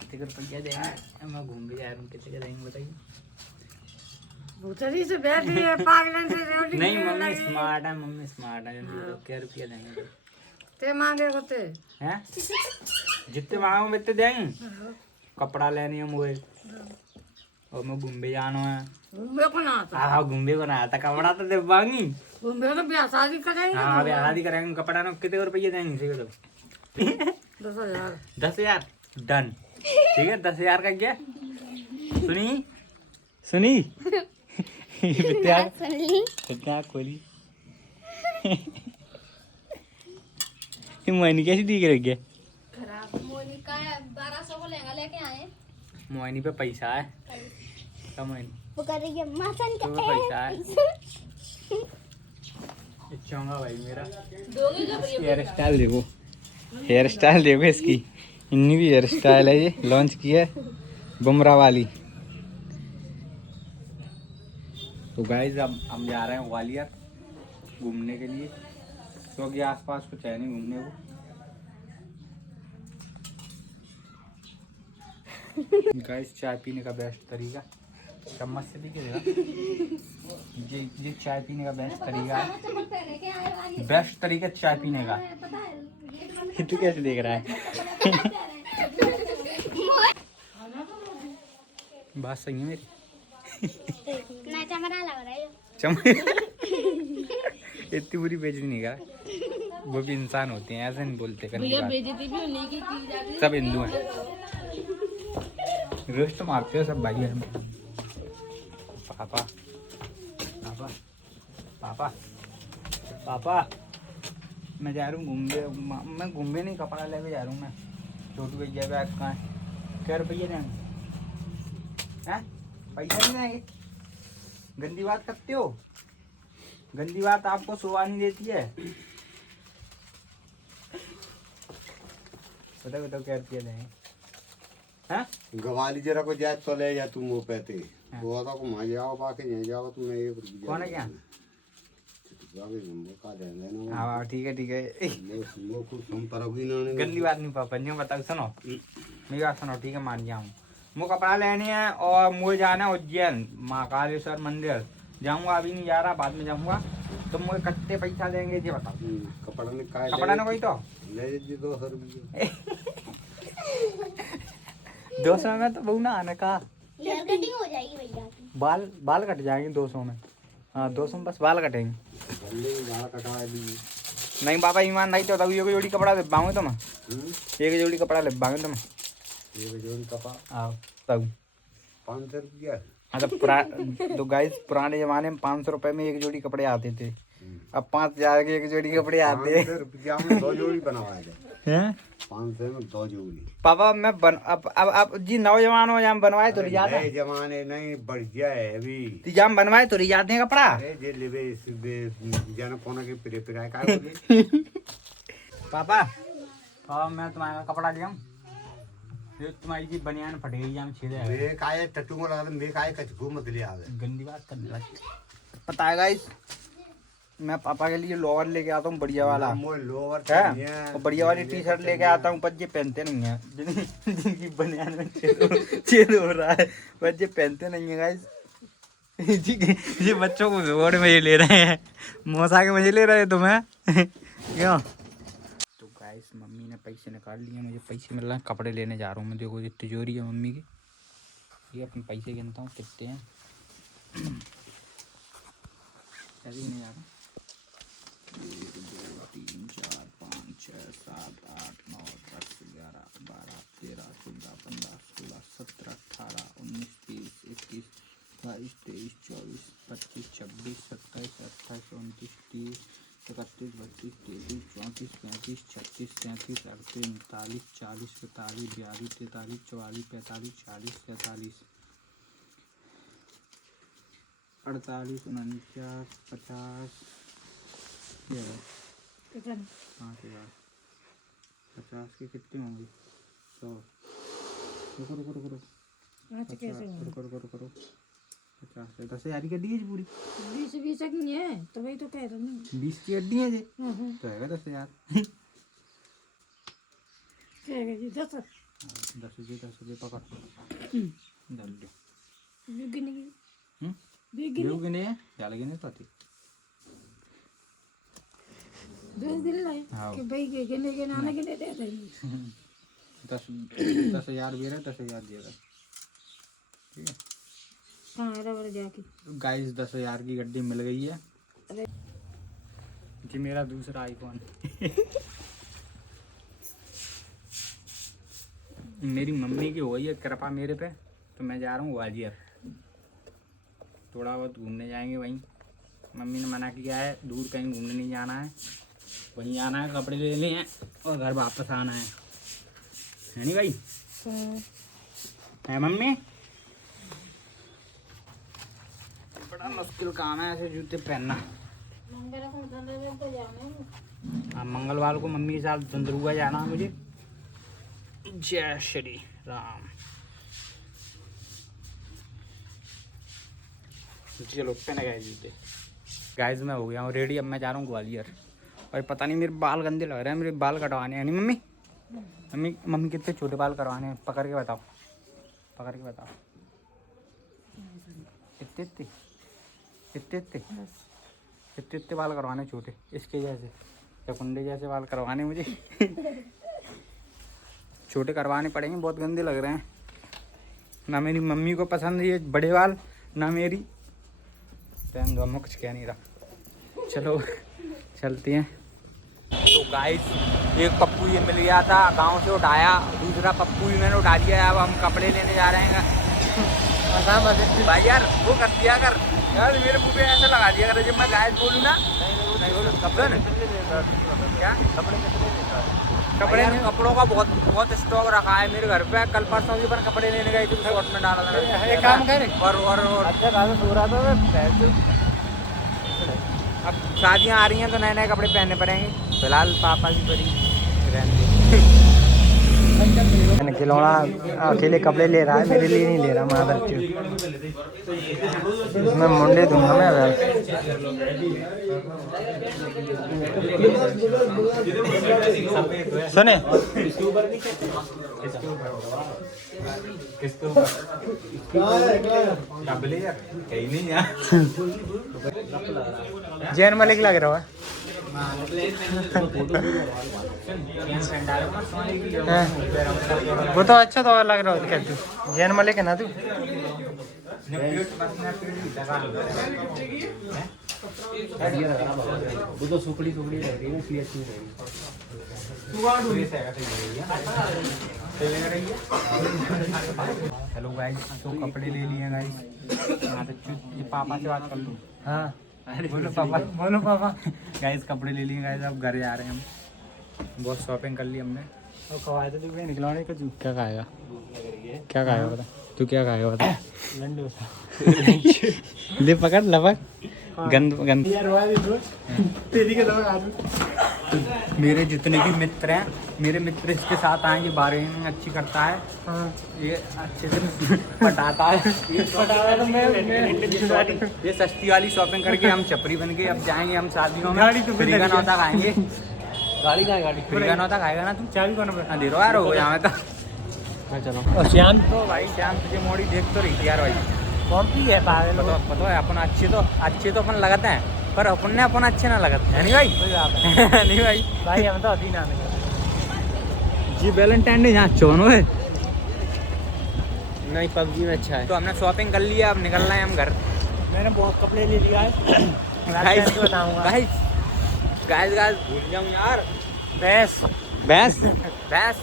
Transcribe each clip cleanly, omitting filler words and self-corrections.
कितने रुपया देंगे? मैं घूम भी जा रहा हूँ, कितने का देंगे बताइए? भूतरी से बैठी है पागल से रोटी नहीं मम्मी स्मार्ट है, मम्मी स्मार्ट है। क्या रुपया देंगे? ते मांगे होते हैं? जितने मांगो उतने देंगे। कपड़ा लेने है मुझे और मैं घूमने जाना है। घूमने को ना आता। हाँ घूमने को ना आता, कपड़ा तो दे पाऊंगी। घूमने तो ब्याह शादी करेंगे। हाँ ब्याह शादी करेंगे, कपड़ा ना कितने रुपये देंगे इसी को? तो 10,000। 10,000 डन। ठीक है 10,000 का क्या? सुनी सुनी कितना खोली मोहिनी कैसी दिख रही है? खराब। मोनी का 1200 को लहंगा लेके आए। मोहिनी पे पैसा है क्या? मोहिनी वो कर रही है मासन का पैसा है। अच्छा होगा भाई मेरा। हेयर स्टाइल देखो, हेयर स्टाइल देखो इसकी। इन्नी भी हेयर स्टाइल है, ये लॉन्च की है बुमराह वाली। तो गाइस अब हम जा रहे हैं ग्वालियर घूमने के लिए, क्योंकि आसपास कुछ है नहीं घूमने को। गाइस चाय पीने का बेस्ट तरीका, चम्मच से भी देगा। ये चाय पीने का बेस्ट तरीका है, बेस्ट तरीका चाय पीने का। तू कैसे देख रहा है? बात सही है मेरी? ना चमड़ा लग रहा है। इतनी बुरी बेइज्जती नहीं कर, वो भी इंसान होते हैं, ऐसे नहीं बोलते। बेइज्जती भी उन्हीं की की जाती है। सब हिंदू हैं, रोज तो मारते हो सब भाई बहन। पापा पापा पापा पापा मैं जा रहा हूँ घूमने। मैं घूमने नहीं, कपड़ा लेके जा रहा हूँ मैं। छोटू भैया बैग कहाँ है? क्या रुपये देंगे? हैं पैसा नहीं देंगे? गंदी बात करते हो, गंदी बात आपको शोभा नहीं देती है। बताओ बताओ क्या रुपया देंगे? हाँ गवाली जरा को जाए तो ले जा तू मुँह पे वो आता को मार जाओ बाकी नहीं जाओ तुम एक रुपया कौन है क्या? हाँ ठीक है ठीक है। गंदी बात नहीं पापा जी, बताओ सुनो मेरी बात सुनो, ठीक है मान गया हूँ। मुझे कपड़ा लेने है और मुझे जाना है उज्जैन महाकालेश्वर मंदिर। जाऊंगा, अभी नहीं जा रहा, बाद में जाऊंगा। तो मुझे कितने पैसा देंगे ये बताओ? कपड़ा ना कोई तो ले 200 रुपये। 200 में तो बहु ना आने का। हेयर कटिंग हो जाएगी भैया। बाल कट जाएंगे 200 में। हाँ 200 में बस बाल कटेंगे। नहीं बाबा ईमानदारी तो तभी एक जोड़ी कपड़ा ले पाऊंगे तो मैं। एक जोड़ी कपड़ा ले पाऊंगे तो मैं। एक जोड़ी कपड़ा हाँ तब 500 रुपया। हाँ तो गाइस पुराने जमाने में 500 रुपए में एक जोड़ी कपड़े आते थे, अब 5,000 के एक जोड़ी कपड़े आते हैं। 500 रुपया में 2 जोड़ी बनवाए थे। 500 में 2 जोड़ी। पापा मैं अब जी नौजवान हो जाम बनवाए तो रिजात है। जमाने नहीं बढ़िया है अभी। जाम बनवाए तो रिजात है कपड़ा। अरे जे लेवे जाना कोना के पिरे पिराए का बोले। पापा पापा मैं तुम्हारा कपड़ा ले आऊं? ये तुम्हारी जी बनियान फटेगी जाम छेद है। मैं काहे टट्टू को लगा मैं काहे कचगू मत ले आवे। गंदी बात करने लगी। पता है गाइस मैं पापा के लिए लोअर लेके आता हूँ बढ़िया वाला लोअर है, और बढ़िया वाली टी शर्ट लेके आता हूँ। बच्चे पहनते नहीं है, जिनकी बनियान में छेद हो रहा है बच्चे पहनते नहीं है गाइस। ये बच्चों को भिगोने में ये ले रहे हैं, मौसा के मजे ले रहे हैं तुम्हें क्यों? तो गाइस मम्मी ने पैसे निकाल लिए, मुझे पैसे मिल रहे हैं, कपड़े लेने जा रहा हूँ मैं। देखो ये तिजोरी है मम्मी की, ये अपने पैसे गिनता हूँ कितने हैं। अभी नहीं आ रहा। 1 2 3 4 5 6 7 8 9 10 11 12 13 14 15 16 17 18 19 20 21 22 23 24 25 26 27 28 29 30 31 32 33 34 35 36 37 38 39 40 41 42 43 44 45 46 47 48 49 50 50 के कितने होंगे? 100। रुको रुको रुको रुको रुको रुको 50 10,000 की हड्डी है पूरी। 20 की है तो वही तो कह रहा हूँ। 20 की हड्डी है तो हैगा 10,000। क्या है जी 10 10 रुपये पकड़ डाल दो। गिनेगी गिने क्या गिने तो थी 10 दिन लाए हाँ। कि भाई गिने गिने आने गिने दे दे 10,000 भी रहा 10,000 दे रहा। ठीक है कहाँ है रबड़ जाके गाइस 10,000 की गड्डी मिल गई है अरे जी मेरा दूसरा आईफोन। मेरी मम्मी की हो गई है कृपा मेरे पे, तो मैं जा रहा हूँ ग्वालियर, थोड़ा बहुत घूमने जाएंगे वहीं। मम्मी ने मना किया है दूर कहीं घूमने नहीं जाना है, वहीं आना है, कपड़े लेने हैं और घर वापस आना है नहीं भाई? है मम्मी? बड़ा मुश्किल काम है ऐसे जूते पहनना। हाँ मंगलवार को मम्मी के साथ चंद्रुआ जाना है मुझे। जय श्री राम। चलो पहने गए जूते। गाइस मैं हो गया हूँ रेडी, अब मैं जा रहा हूँ ग्वालियर। और पता नहीं मेरे बाल गंदे लग रहे हैं, मेरे बाल कटवाने हैं नहीं मम्मी? मम्मी मम्मी कितने छोटे बाल करवाने हैं पकड़ के बताओ, पकड़ के बताओ। इतने इतने इतने इतने इतने इतने बाल करवाने छोटे, इसके जैसे चकुंडे जैसे बाल करवाने मुझे। छोटे करवाने पड़ेंगे, बहुत गंदे लग रहे हैं। ना मेरी मम्मी को पसंद ये बड़े बाल, ना मेरी। टाइम दो कुछ कह नहीं रहा। चलो चलते हैं। तो गाइस एक पप्पू ये मिल गया था, गांव से उठाया, दूसरा पप्पू भी मैंने उठा दिया। अब हम कपड़े लेने जा रहे हैं भाई। यार वो कर दिया कर यार, मेरे मुँह पे ऐसा लगा दिया कर जब मैं गाइस बोलूँ ना। नहीं बोलो कपड़े क्या कपड़े कपड़ों का बहुत स्टॉक रखा है मेरे घर पे। कल परसों भी पर कपड़े लेने गए थे, शॉर्ट में डाला था। एक काम कर और अच्छा सो रहा था। अब शादियाँ आ रही हैं तो नए नए कपड़े पहनने पड़ेंगे। फिलहाल पापा की बड़ी मैंने खिलौना अकेले कपड़े ले रहा है, मेरे लिए नहीं ले रहा। मादर मैं मुंडे दूंगा मैं यार। सुने जैन मलिक लग रहा है। वो तो अच्छा तो लग रहा है। तू जैन मलिक है ना तू? वो तो सुकड़ी सुकड़ी लग रही है इसलिए अच्छी हेलो गाइस, तो कपड़े ले लिए हैं गाइस। ये पापा से बात कर लूँ? हाँ बोलो पापा, बोलो पापा। गाइस कपड़े ले लिए गाइस, अब घर जा रहे हैं हम। बहुत शॉपिंग कर ली हमने। और खवाए तो तू कहीं निकला नहीं। तू क्या खाएगा? क्या खाएगा बता? तू क्या खाएगा बता? लंडू ले पकड़ लपक गंद गंद। मेरे जितने भी मित्र हैं, मेरे मित्र इसके साथ आए। ये बारहवीं अच्छी करता है, ये अच्छे से पटाता है। ये सस्ती वाली शॉपिंग करके हम चपरी बन गए। अब जाएंगे हम शादियों में, फ्री का नौता खाएंगे। गाड़ी का गाड़ी फ्री का नौता खाएगा ना तू? चाबी कौन हाँ दे दो यार, हो गया हमें तो। मैं चलो। और श्याम तो भाई श्याम तुझे मोड़ी देख तो रही थी यार भाई। कौन सी है पागल? पता है अपन अच्छे तो अपन लगाते हैं, पर अपन ने अपन अच्छे ना लगाते हैं नहीं भाई? कोई बात नहीं। नहीं भाई भाई हम तो अभी ना जी वैलेंटाइन डे यहाँ चोनो है। नहीं पबजी में अच्छा है। तो हमने शॉपिंग कर लिया, अब निकल रहे हैं हम घर। मैंने बहुत कपड़े ले लिया है। गाइस बताऊंगा। गाइस भूल जाऊँ यार। भैंस भैंस भैंस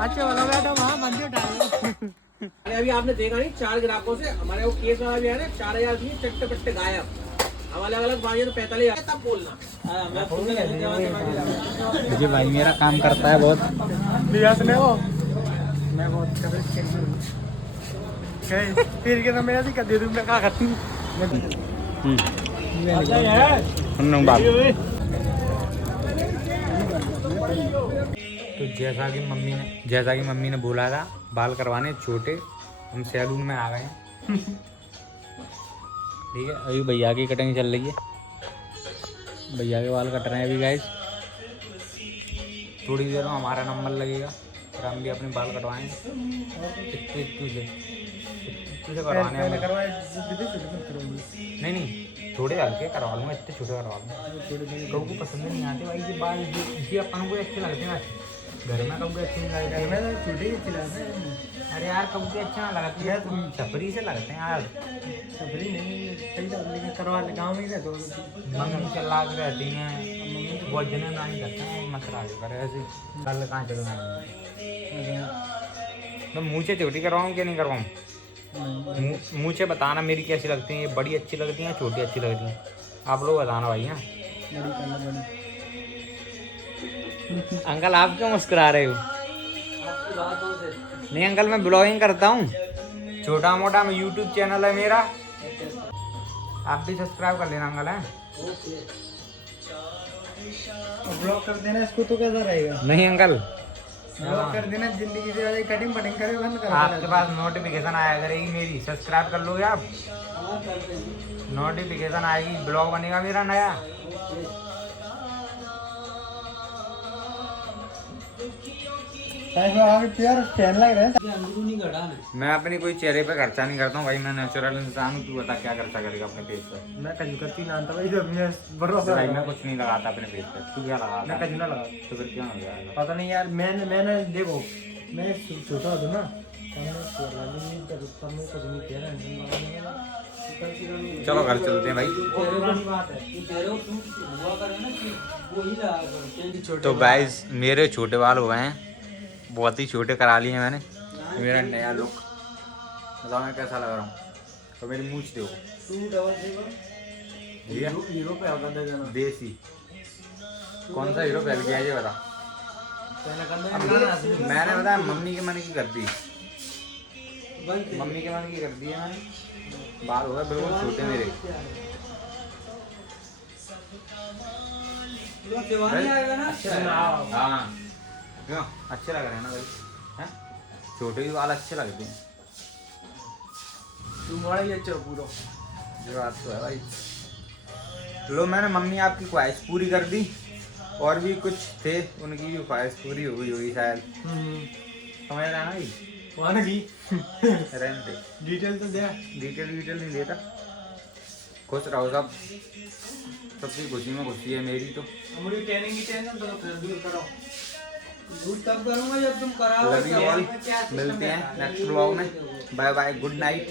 अच्छा वाला बैठो वहाँ बंदी उठा लो। अभी आपने देखा नहीं, 4 ग्राहकों से हमारे वो केस वाला भी है ना, 4,000 दिए चट्टे पट्टे गायब। अब अलग अलग बाजी तो 45 तब बोलना। मुझे भाई मेरा काम करता है बहुत। मैं बहुत फिर के मैं ऐसी कर दे दूँ। मैं क्या करती हूँ? सुन बात। तो जैसा कि मम्मी ने बोला था बाल करवाने छोटे, हम सैलून में आ गए हैं। ठीक है, अभी भैया की कटिंग चल रही है। भैया के बाल कट रहे हैं अभी गाइस। थोड़ी देर में हमारा नंबर लगेगा, फिर हम भी अपने बाल कटवाएंगे। इतने से करवाने हैं। नहीं नहीं, थोड़े हल्के करवा लूँगा, इतने छोटे करवा लूँगा। कबू को पसंद नहीं आते भाई ये बाल, ये अपन को अच्छे लगते हैं। घर में कबू अच्छे नहीं लगते, घर में छोटे ही अच्छे लगते हैं। अरे यार कबू के अच्छा ना लगती है, तुम छपरी से लगते हैं यार। छपरी नहीं, लेकिन करवा ले, गाँव में ही रहते हो। मम्मी चला के रहती हैं, मम्मी बहुत जने ना ही करते हैं, मत करा करे ऐसे। कल कहाँ चलना है? तो मुँह छोटी करवाऊँ क्या नहीं करवाऊँ? मुझे बताना मेरी कैसी लगती हैं, ये बड़ी अच्छी लगती हैं, छोटी अच्छी लगती हैं, आप लोग बताना भाई। हाँ अंकल आप क्यों मुस्कुरा रहे हो? नहीं अंकल मैं ब्लॉगिंग करता हूँ, छोटा मोटा मैं यूट्यूब चैनल है मेरा, आप भी सब्सक्राइब कर लेना अंकल। है ब्लॉग कर देना इसको तो कैसा रहेगा? नहीं अंकल ब्लॉग कर देना, जिंदगी से कटिंग पटिंग करे बंद कर। आपके पास नोटिफिकेशन आया करेगी मेरी, सब्सक्राइब कर लोगे आप, नोटिफिकेशन आएगी, ब्लॉग बनेगा मेरा नया। प्यार फैन लग रहा है। मैं अपनी कोई चेहरे पे खर्चा नहीं करता हूँ भाई, मैं नेचुरल इंसान हूँ। तू बता क्या खर्चा करेगा अपने फेस पे? मैं कजूकती ना भाई, तो भाई मैं कुछ नहीं लगाता अपने फेस पे। तू क्या लगाता? मैं कजू ना लगा, तो फिर क्यों हो जाएगा? पता नहीं यार, मैंने देखो मैं छोटा हूँ ना, चलो घर चलते हैं भाई। तो गाइस मेरे छोटे बाल हो गए हैं, बहुत ही छोटे करा लिए मैंने। मेरा नया लुक बताओ मैं कैसा लग रहा हूँ? तो मेरी मूंछ देखो, हीरो पे देसी। कौन सा हीरो पहन गया ये बता? मैंने बताया मम्मी के मन की कर दी, मम्मी के मन की कर दी है मैंने। बाल हो गए बिल्कुल छोटे मेरे। हाँ क्यों अच्छे लग रहे हैं ना भाई? हैं छोटे भी बाल अच्छे लगते हैं, तुम्हारा ही अच्छा पूरा। ये बात तो है भाई। लो मैंने मम्मी आपकी ख्वाहिश पूरी कर दी, और भी कुछ थे उनकी भी ख्वाहिश पूरी हो गई होगी शायद। समझ रहा ना भाई? कौन की डिटेल तो दे, डिटेल नहीं देता। खुश रहो सब, सबकी खुशी में खुशी है मेरी। तो मुझे ट्रेनिंग की टेंशन तो दूर करो, दूर तब करूँगा जब तुम कराओ। मिलते हैं नेक्स्ट ब्लॉग में, बाय बाय, गुड नाइट।